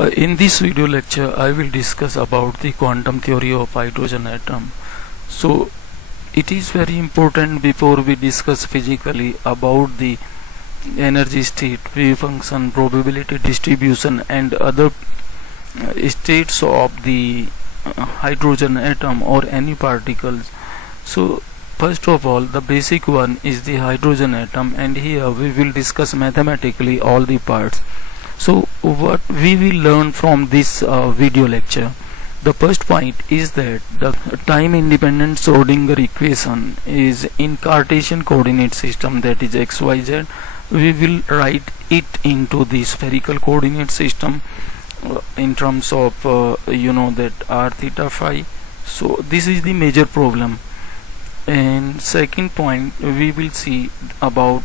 In this video lecture, I will discuss about the quantum theory of hydrogen atom. So, it is very important before we discuss physically about the energy state, wave function, probability distribution, and other states of the hydrogen atom or any particles. So, first of all, the basic one is the hydrogen atom, and here we will discuss mathematically all the parts. So what we will learn from this video lecture, the first point is that the time independent Schrodinger equation is in Cartesian coordinate system, that is xyz. We will write it into the spherical coordinate system in terms of that r theta phi. So this is the major problem. And second point, we will see about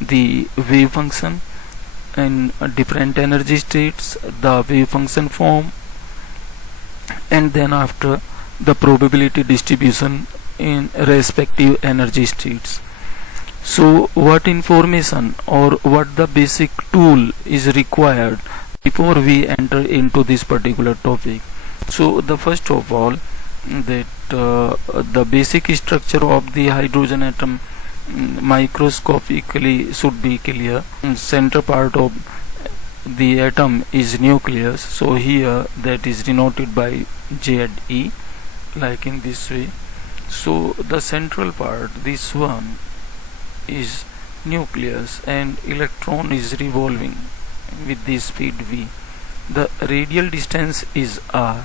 the wave function in different energy states, the wave function form, and then after the probability distribution in respective energy states. So what information or what the basic tool is required before we enter into this particular topic? So the first of all, that the basic structure of the hydrogen atom microscopically should be clear. Center part of the atom is nucleus, so here that is denoted by ZE, like in this way. So the central part, this one, is nucleus and electron is revolving with the speed v. The radial distance is r.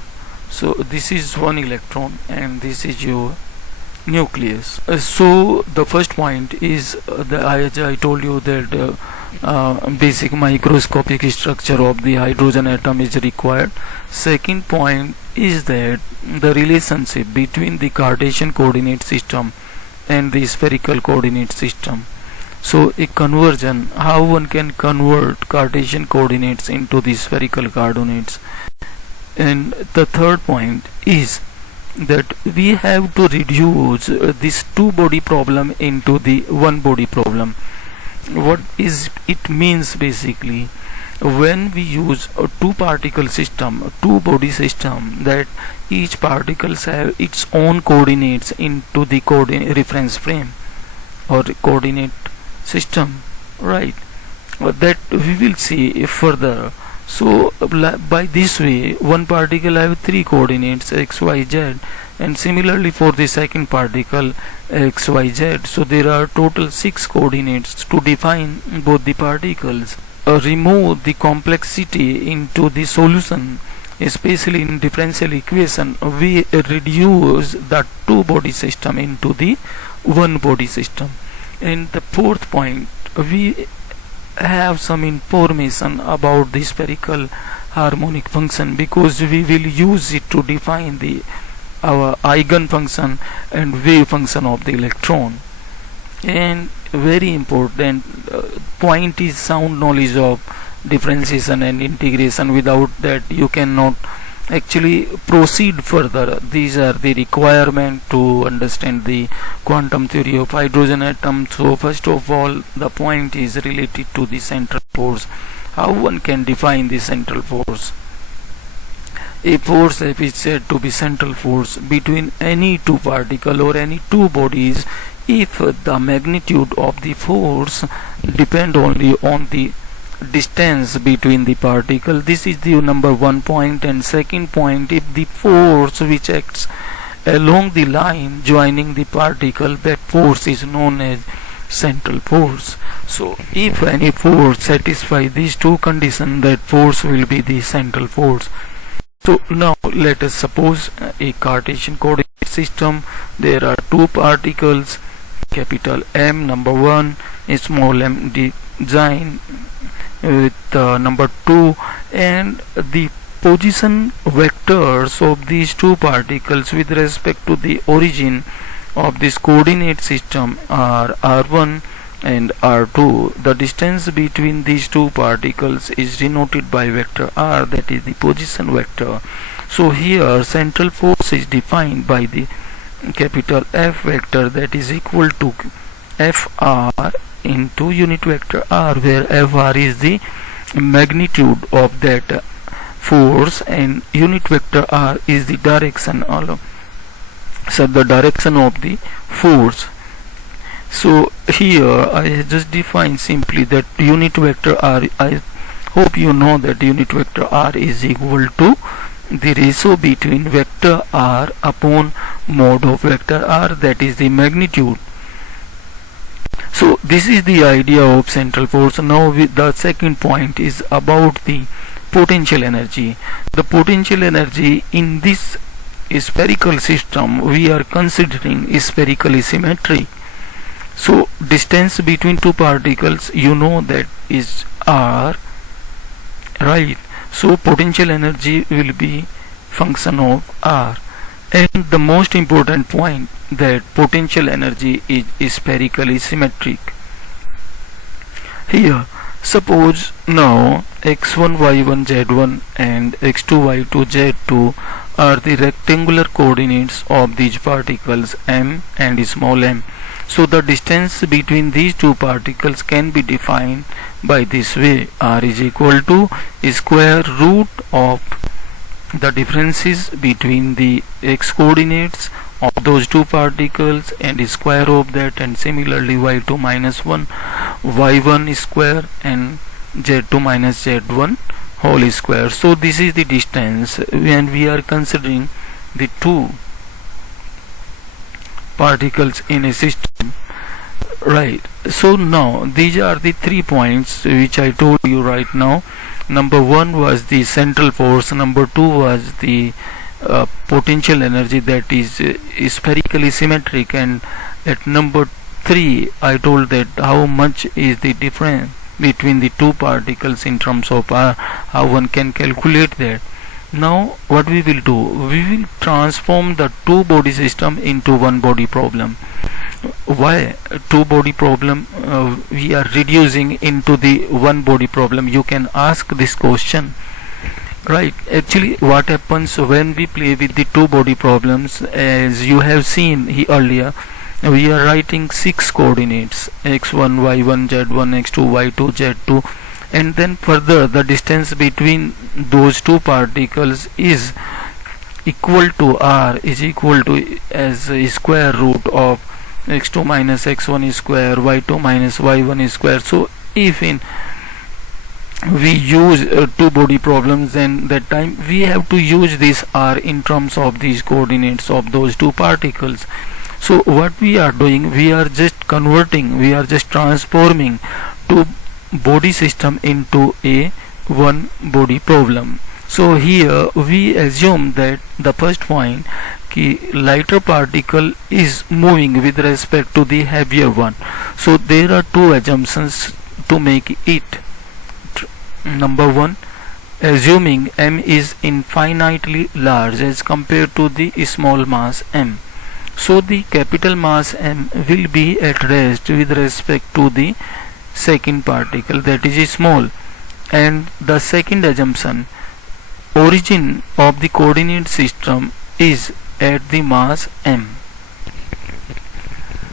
So this is one electron and this is your nucleus. So the first point is as I told you that basic microscopic structure of the hydrogen atom is required. Second point is that the relationship between the Cartesian coordinate system and the spherical coordinate system. So a conversion, how one can convert Cartesian coordinates into the spherical coordinates. And the third point is that we have to reduce this two body problem into the one body problem. What is it means basically? When we use a two particle system, a two body system, that each particles have its own coordinates into the reference frame or coordinate system, right? That we will see further. So by this way, one particle have three coordinates x, y, z, and similarly for the second particle x, y, z. So there are total 6 coordinates to define both the particles. Remove the complexity into the solution, especially in differential equation. We reduce the two body system into the one body system. And the fourth point, we have some information about the spherical harmonic function, because we will use it to define our eigen function and wave function of the electron. And very important point is sound knowledge of differentiation and integration. Without that you cannot actually proceed further. These are the requirement to understand the quantum theory of hydrogen atom. So first of all, the point is related to the central force. How one can define the central force? A force F is said to be central force between any two particles or any two bodies if the magnitude of the force depend only on the distance between the particle. This is the number one point. And second point, if the force which acts along the line joining the particle, that force is known as central force. So if any force satisfies these two conditions, that force will be the central force. So now let us suppose a Cartesian coordinate system. There are two particles, capital M number 1, a small m design with number 2, and the position vectors of these two particles with respect to the origin of this coordinate system are r1 and r2. The distance between these two particles is denoted by vector r, that is the position vector. So here central force is defined by the capital F vector, that is equal to Fr into unit vector r, where Fr is the magnitude of that force and unit vector r is the direction the direction of the force. So here I just define simply that unit vector r, I hope you know that unit vector r is equal to the ratio between vector r upon mode of vector r, that is the magnitude. So this is the idea of central force. Now the second point is about the potential energy. The potential energy in this spherical system we are considering is spherically symmetric. So distance between two particles, you know, that is r, right? So potential energy will be function of r. And the most important point, that potential energy is spherically symmetric. Here suppose now x1 y1 z1 and x2 y2 z2 are the rectangular coordinates of these particles m and small m. So the distance between these two particles can be defined by this way: r is equal to square root of the differences between the x coordinates of those two particles and square of that, and similarly y2 minus 1 y1 square and z2 minus z1 whole square. So this is the distance when we are considering the two particles in a system, right? So now these are the 3 points which I told you right now. Number 1 was the central force, number 2 was the potential energy, that is spherically symmetric, and at number 3 I told that how much is the difference between the two particles in terms of r, how one can calculate that. Now what we will do, we will transform the two body system into one body problem. Why two body problem we are reducing into the one body problem? You can ask this question, right? Actually what happens when we play with the two body problems, as you have seen earlier, we are writing 6 coordinates: x1 y1 z1 x2 y2 z2, and then further the distance between those two particles is equal to r, is equal to as a square root of x2 minus x1 square y2 minus y1 square. So if we use two body problems, then that time we have to use this r in terms of these coordinates of those two particles. So what we are doing, we are just converting, we are just transforming two body system into a one body problem. So here we assume that the first point, ki lighter particle is moving with respect to the heavier one. So there are two assumptions to make it. Number 1, assuming m is infinitely large as compared to the small mass m. So the capital mass m will be at rest with respect to the second particle, that is small. And the second assumption, origin of the coordinate system is at the mass m.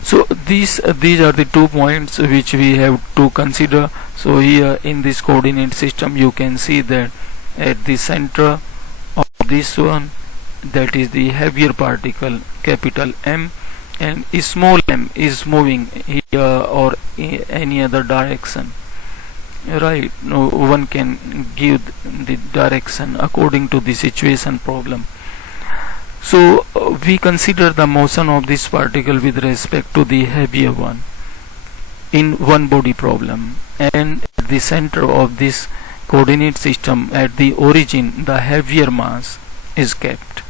So these are the 2 points which we have to consider. So here in this coordinate system you can see that at the center of this one, that is the heavier particle capital M, and small m is moving here or in any other direction, right? No one can give the direction according to the situation problem. So we consider the motion of this particle with respect to the heavier one in one body problem, and at the center of this coordinate system, at the origin, the heavier mass is kept,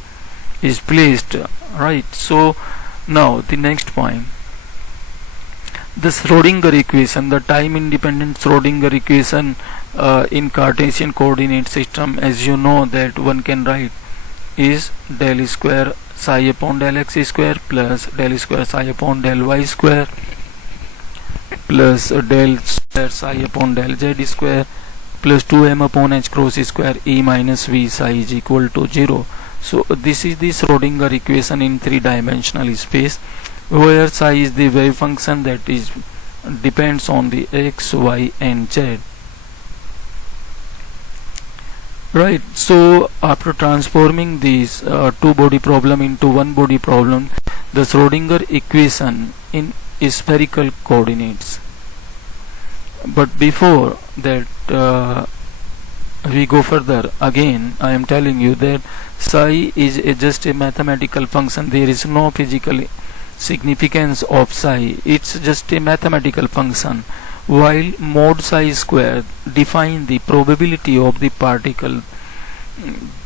is placed, right? So now the next point, the Schrodinger equation, the time independent Schrodinger equation in Cartesian coordinate system, as you know that one can write, is del square psi upon del x square plus del square psi upon del y square plus del square psi upon del z square plus 2m upon h cross square e minus v psi is equal to 0. So this is the Schrodinger equation in 3-dimensional space, where psi is the wave function that is depends on the x, y and z. Right, so after transforming this two body problem into one body problem, the Schrodinger equation in spherical coordinates. But before that we go further, again I am telling you that psi is just a mathematical function. There is no physical significance of psi, it's just a mathematical function, while mod psi square define the probability of the particle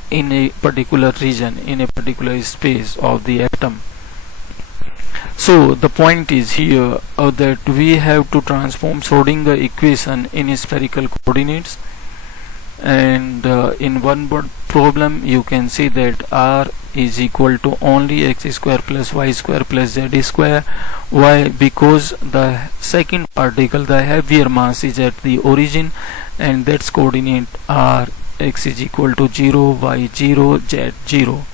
in a particular region, in a particular space of the atom. So the point is here that we have to transform Schrodinger equation in spherical coordinates, and in one problem you can see that r is equal to only x square plus y square plus z square. Why? Because the second particle, the heavier mass, is at the origin, and that's coordinate r, x is equal to 0, y 0, z 0.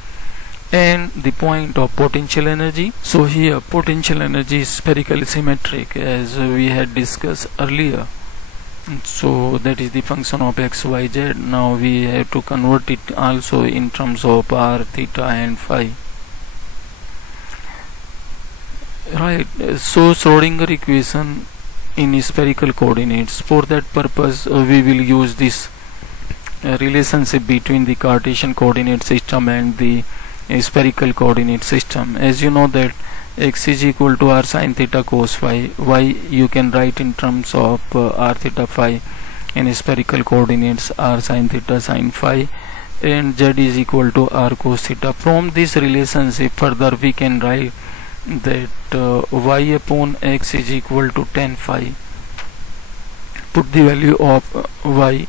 And the point of potential energy, so here potential energy is spherically symmetric as we had discussed earlier. So that is the function of x, y, z. Now we have to convert it also in terms of r, theta and phi. Right, so Schrodinger equation in spherical coordinates. For that purpose we will use this relationship between the Cartesian coordinate system and the spherical coordinate system. As you know that x is equal to r sin theta cos phi, y you can write in terms of r theta phi, in spherical coordinates r sin theta sin phi, and z is equal to r cos theta. From this relationship further we can write that y upon x is equal to tan phi. Put the value of y,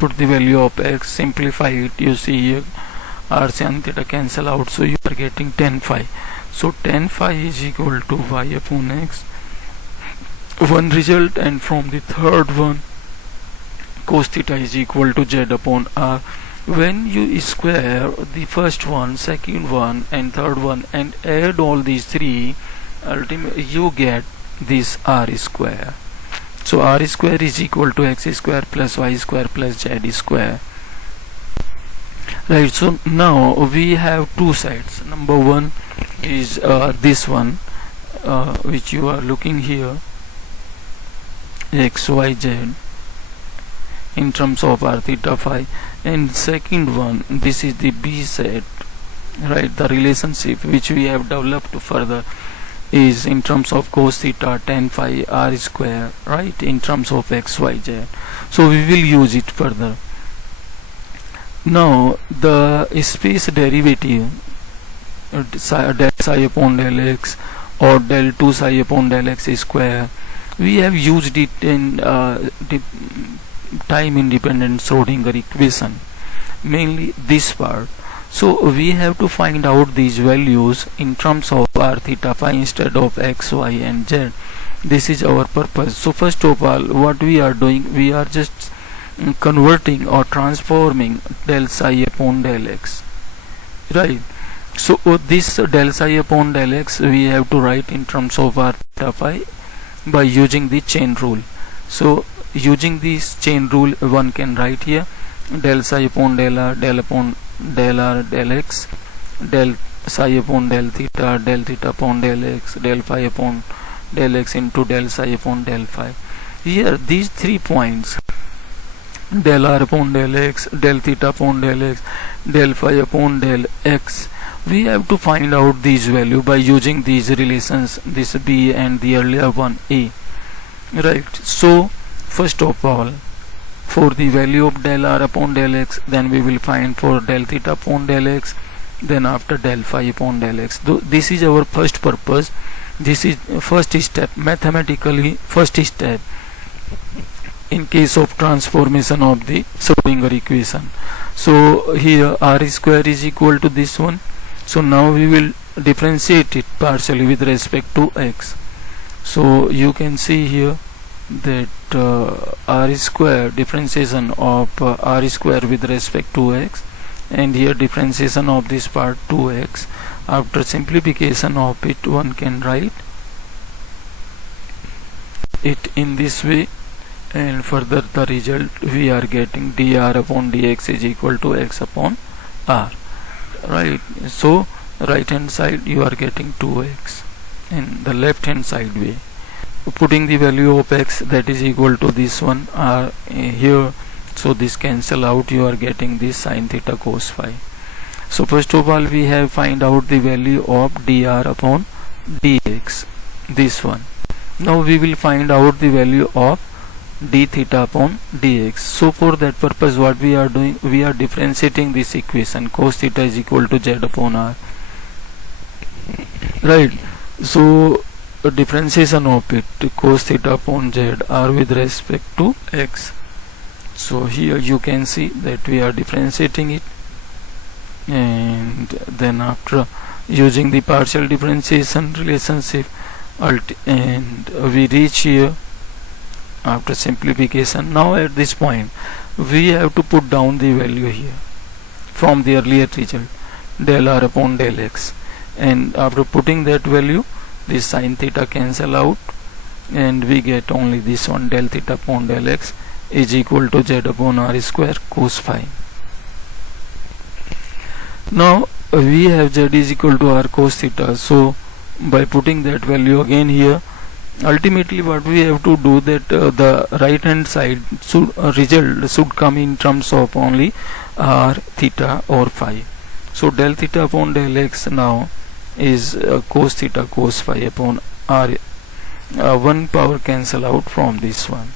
put the value of x, simplify it, you see here r sin theta cancel out, so you are getting tan phi. So tan phi is equal to y upon x, one result, and from the third one cos theta is equal to z upon r. When you square the first one, second one and third one and add all these three, ultimately you get this r square. So r square is equal to x square plus y square plus z square. Right, so now we have two sides. Number one is this one which you are looking here, x, y, z in terms of r theta phi, and second one, this is the b set. Right, the relationship which we have developed further is in terms of cos theta tan phi r square, right, in terms of x, y, z. So we will use it further. Now the space derivative del psi upon del x or del 2 psi upon del x square, we have used it in the time independent Schrodinger equation, mainly this part. So we have to find out these values in terms of r theta phi instead of x, y and z. This is our purpose. So first of all, what we are doing, we are just converting or transforming del psi upon del x. Right, so this del psi upon del x we have to write in terms of r theta phi by using the chain rule. So using this chain rule, one can write here del psi upon del r, del upon del r, del x, del psi upon del theta upon del x, del phi upon del x into del psi upon del phi. Here these 3 points, del r upon del x, del theta upon del x, del phi upon del x, we have to find out these value by using these relations, this b and the earlier one a. Right, so first of all, for the value of del r upon del x, then we will find for del theta upon del x, then after del phi upon del x. This is our first purpose. This is first step, mathematically first step in case of transformation of the Schrodinger equation. So here r square is equal to this one. So now we will differentiate it partially with respect to x. So you can see here that r square, differentiation of r square with respect to x, and here differentiation of this part 2x. After simplification of it, one can write it in this way, and further the result we are getting dr upon dx is equal to x upon r, right? So right hand side you are getting 2x, and the left hand side way putting the value of x that is equal to this one r here, so this cancel out, you are getting this sin theta cos phi. So first of all we have find out the value of dr upon dx, this one. Now we will find out the value of d theta upon dx. So for that purpose what we are doing, we are differentiating this equation cos theta is equal to z upon r, right? So differentiation of it, cos theta upon z r with respect to x. So here you can see that we are differentiating it, and then after using the partial differentiation relationship and we reach here after simplification. Now at this point we have to put down the value here from the earlier result del r upon del x, and after putting that value this sin theta cancel out and we get only this one del theta upon del x is equal to z upon r square cos phi. Now we have z is equal to r cos theta, so by putting that value again here, ultimately what we have to do that the right hand side result should come in terms of only r theta or phi. So del theta upon del x now is cos theta cos phi upon r, one power cancel out from this one,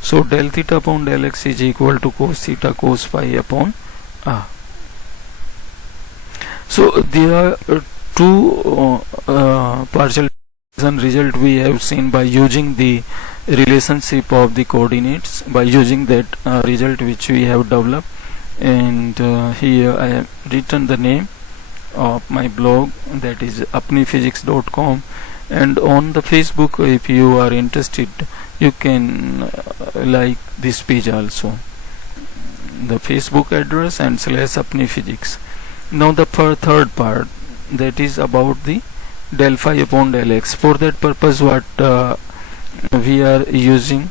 so del theta upon del x is equal to cos theta cos phi upon r. So there are two partial result we have seen by using the relationship of the coordinates, by using that result which we have developed, and here I have written the name of my blog, that is apniphysics.com, and on the Facebook if you are interested you can like this page also, the Facebook address and /apniphysics. Now the third part, that is about the del phi upon del x. For that purpose what we are using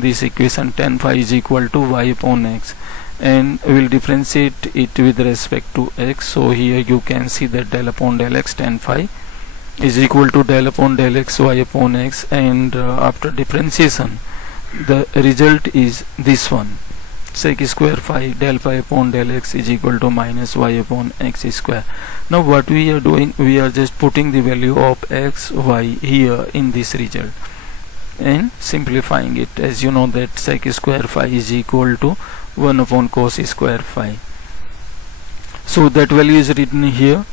this equation tan phi is equal to y upon x, and we will differentiate it with respect to x. So here you can see that del upon del x tan phi is equal to del upon del x y upon x, and after differentiation the result is this one, sec square phi del phi upon del x is equal to minus y upon x square. Now what we are doing, we are just putting the value of x y here in this result and simplifying it. As you know that sec square phi is equal to 1 upon cos square phi, so that value is written here.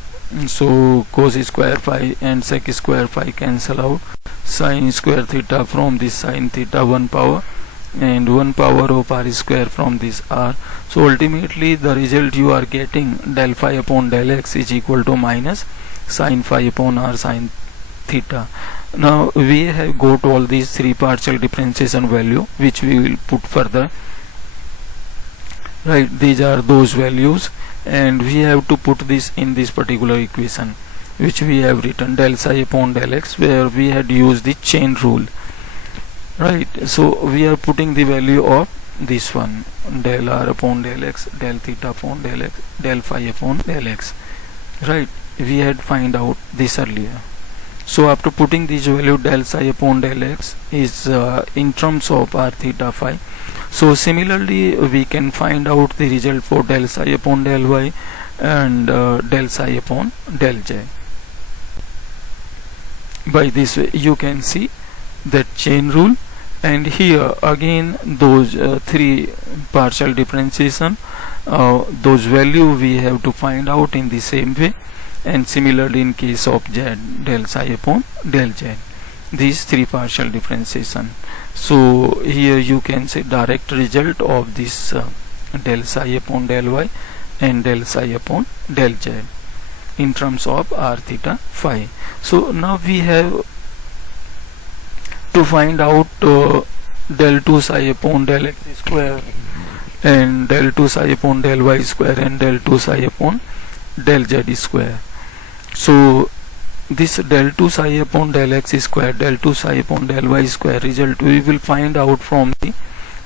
So cos square phi and sec square phi cancel out, sin square theta from this sin theta 1 power, and 1 power of r square from this r. So ultimately the result you are getting del phi upon del x is equal to minus sin phi upon r sin theta. Now we have got all these three partial differentiation value which we will put further, right? These are those values, and we have to put this in this particular equation which we have written del psi upon del x, where we had used the chain rule, right? So we are putting the value of this one del r upon del x, del theta upon del x, del phi upon del x, right? We had find out this earlier. So after putting this value del psi upon del x is in terms of r theta phi. So similarly we can find out the result for del psi upon del y and del psi upon del j. By this way you can see that chain rule, and here again those three partial differentiation, those value we have to find out in the same way, and similarly in case of z del psi upon del j, these three partial differentiation. So here you can say direct result of this del psi upon del y and del psi upon del j in terms of r theta phi. So now we have to find out del 2 psi upon del x square and del 2 psi upon del y square and del 2 psi upon del z square. So this del 2 psi upon del x square, del 2 psi upon del y square result we will find out from the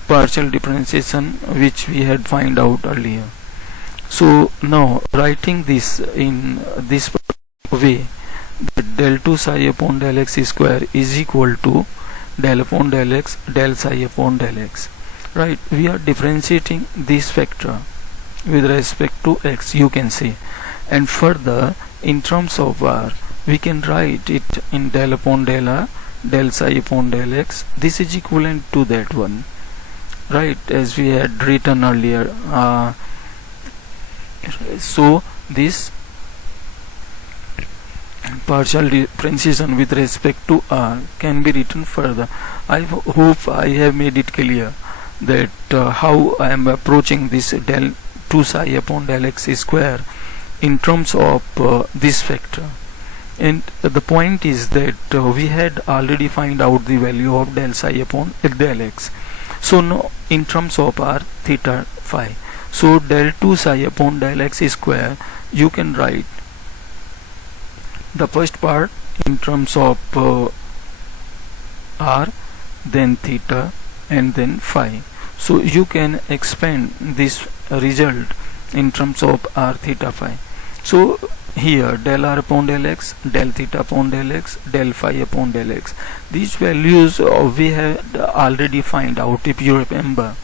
partial differentiation which we had find out earlier. So now writing this in this way, that del 2 psi upon del x square is equal to del upon del x del psi upon del x, right? We are differentiating this factor with respect to x, you can see, and further in terms of r we can write it in del upon del r del psi upon del x. This is equivalent to that one, right, as we had written earlier. So this partial differentiation with respect to r can be written further. I hope I have made it clear that how I am approaching this del 2 psi upon del x square in terms of this factor. And the point is that we had already find out the value of del psi upon del x. So now in terms of r theta phi, so del 2 psi upon del x square, you can write the first part in terms of r, then theta, and then phi. So you can expand this result in terms of r theta phi. So here del r upon del x, del theta upon del x, del phi upon del x, these values we had already find out, if you remember,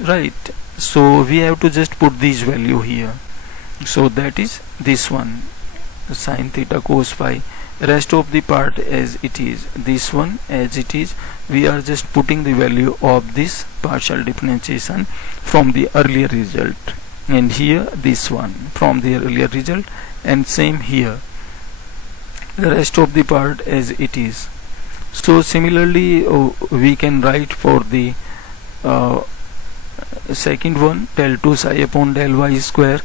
right? So we have to just put these value here. So that is this one, sin theta cos phi. Rest of the part as it is, this one as it is. We are just putting the value of this partial differentiation from the earlier result, and here this one from the earlier result, and same here, the rest of the part as it is. So similarly we can write for the second one, del 2 psi upon del y square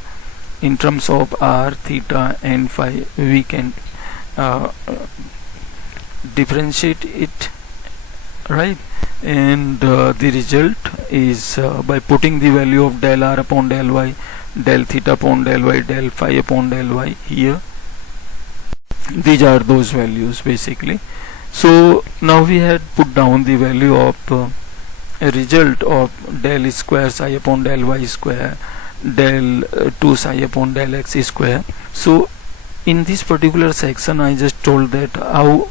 in terms of r, theta, and phi. We can differentiate it, right? And the result is by putting the value of del r upon del y, del theta upon del y, del phi upon del y here. These are those values basically. So now we had put down the value of a result of del square psi upon del y square, del 2 psi upon del x square. So in this particular section I just told that how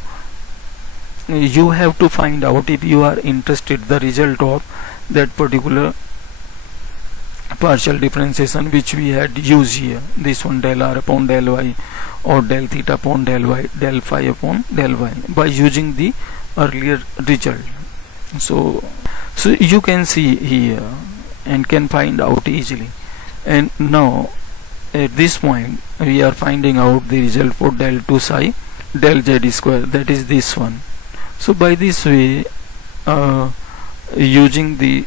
you have to find out, if you are interested, the result of that particular partial differentiation which we had used here, this one, del r upon del y, or del theta upon del y, del phi upon del y, by using the earlier result. So you can see here and can find out easily. And now at this point we are finding out the result for del 2 psi del z square, that is this one. So by this way, using the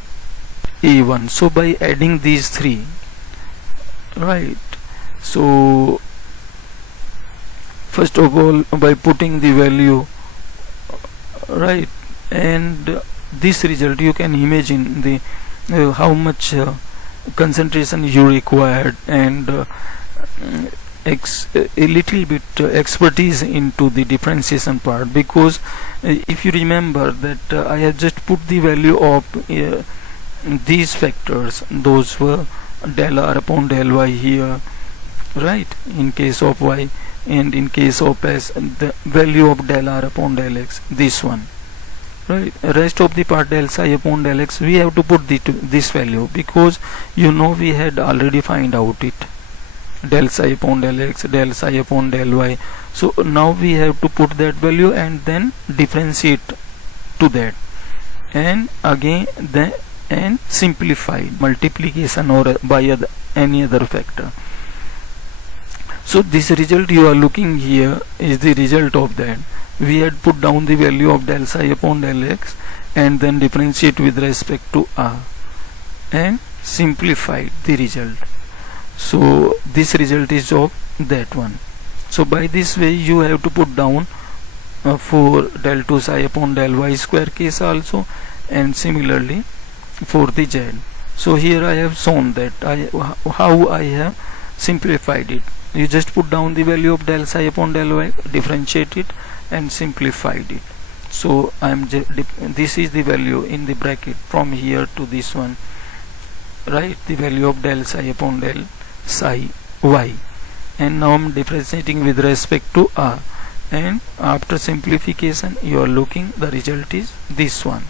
A1, so by adding these three, right, so first of all by putting the value, right, and this result you can imagine the how much concentration you required, and a little bit expertise into the differentiation part, because if you remember that I have just put the value of these factors, those were del r upon del y here, right, in case of y, and in case of s the value of del r upon del x, this one, right. Rest of the part del psi upon del x we have to put this value, because you know we had already find out it, del psi upon del x, del psi upon del y. So now we have to put that value and then differentiate to that, and again and simplify multiplication or by any other factor. So this result you are looking here is the result of that. We had put down the value of del psi upon del x and then differentiate with respect to r and simplified the result. So this result is of that one. So by this way you have to put down for del 2 psi upon del y square case also, and similarly for the z. So here I have shown that how I have simplified it. You just put down the value of del psi upon del y, differentiate it and simplified it. So this is the value in the bracket from here to this one, right? The value of del psi upon del psi y, and now I'm differentiating with respect to r, and after simplification you are looking, the result is this one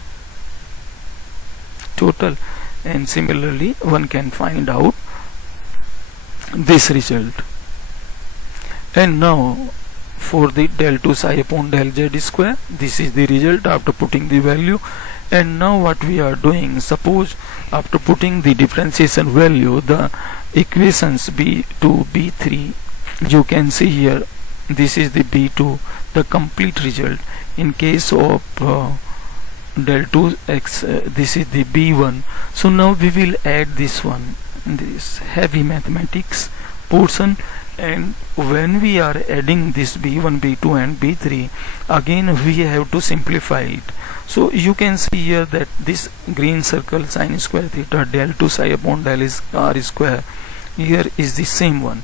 total. And similarly one can find out this result. And now for the del 2 psi upon del z square, this is the result after putting the value. And now what we are doing, suppose after putting the differentiation value, the equations b2 b3, you can see here this is the b2, the complete result. In case of del 2x, this is the b1. So now we will add this one, this heavy mathematics portion, and when we are adding this b1, b2 and b3, again we have to simplify it. So you can see here that this green circle sin square theta del 2 psi upon del is r square, here is the same one,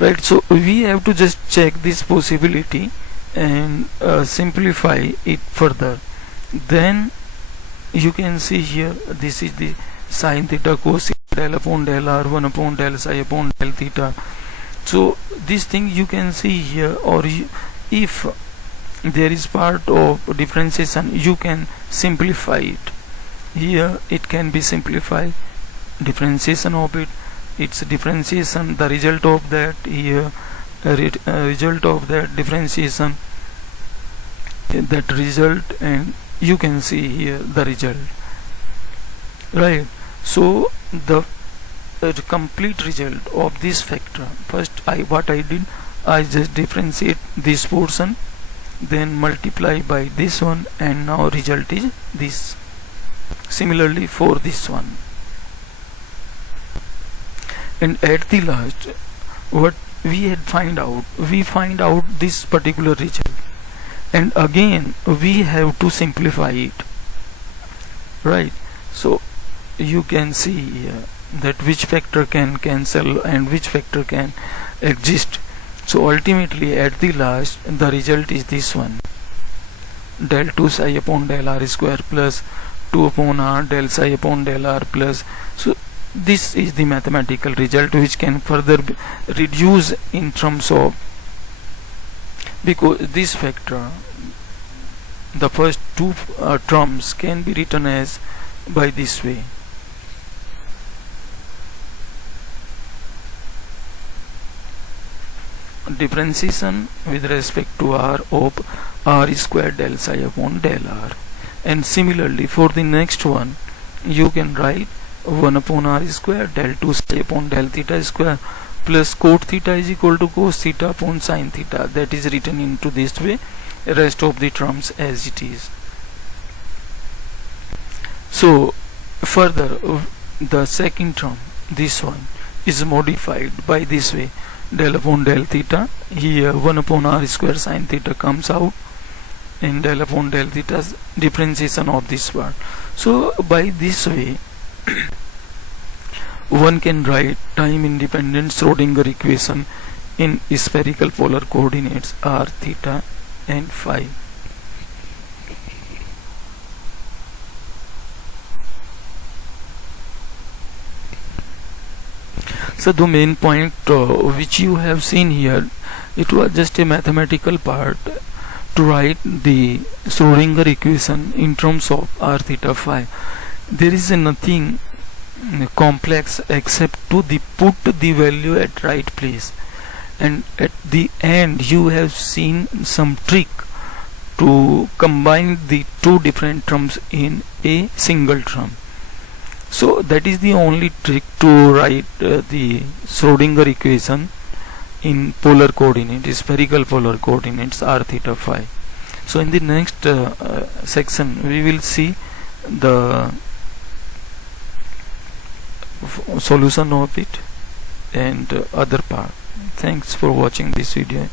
right? So we have to just check this possibility and simplify it further. Then you can see here this is the sin theta cos theta del upon del r 1 upon del psi upon del theta. So this thing you can see here, or if there is part of differentiation you can simplify it. Here it can be simplified, differentiation of it, its differentiation, the result of that, here result of that differentiation, that result, and you can see here the result, right? So the complete result of this factor, first what I did, I just differentiate this portion, then multiply by this one, and now result is this. Similarly for this one. And at the last, what we had we find out this particular result, and again we have to simplify it, right? So you can see here that which factor can cancel and which factor can exist. So ultimately at the last the result is this one, del 2 psi upon del r square plus 2 upon r del psi upon del r plus. So this is the mathematical result, which can further reduce in terms of, because this factor, the first two terms can be written as by this way. Differentiation with respect to r of r square del psi upon del r. And similarly for the next one, you can write 1 upon r square del 2 psi upon del theta square plus cot theta is equal to cos theta upon sin theta. That is written into this way, rest of the terms as it is. So further the second term, this one, is modified by this way, del upon del theta, here 1 upon r square sin theta comes out, and del upon del theta's differentiation of this part. So by this way one can write time independent Schrodinger equation in spherical polar coordinates r, theta and phi. So the main point which you have seen here, it was just a mathematical part to write the Schrodinger equation in terms of r, theta, phi. There is nothing complex except to put the value at right place, and at the end you have seen some trick to combine the two different terms in a single term. So that is the only trick to write the Schrodinger equation in polar coordinates, spherical polar coordinates r, theta, phi. So in the next section we will see the solution of it and other part. Thanks for watching this video.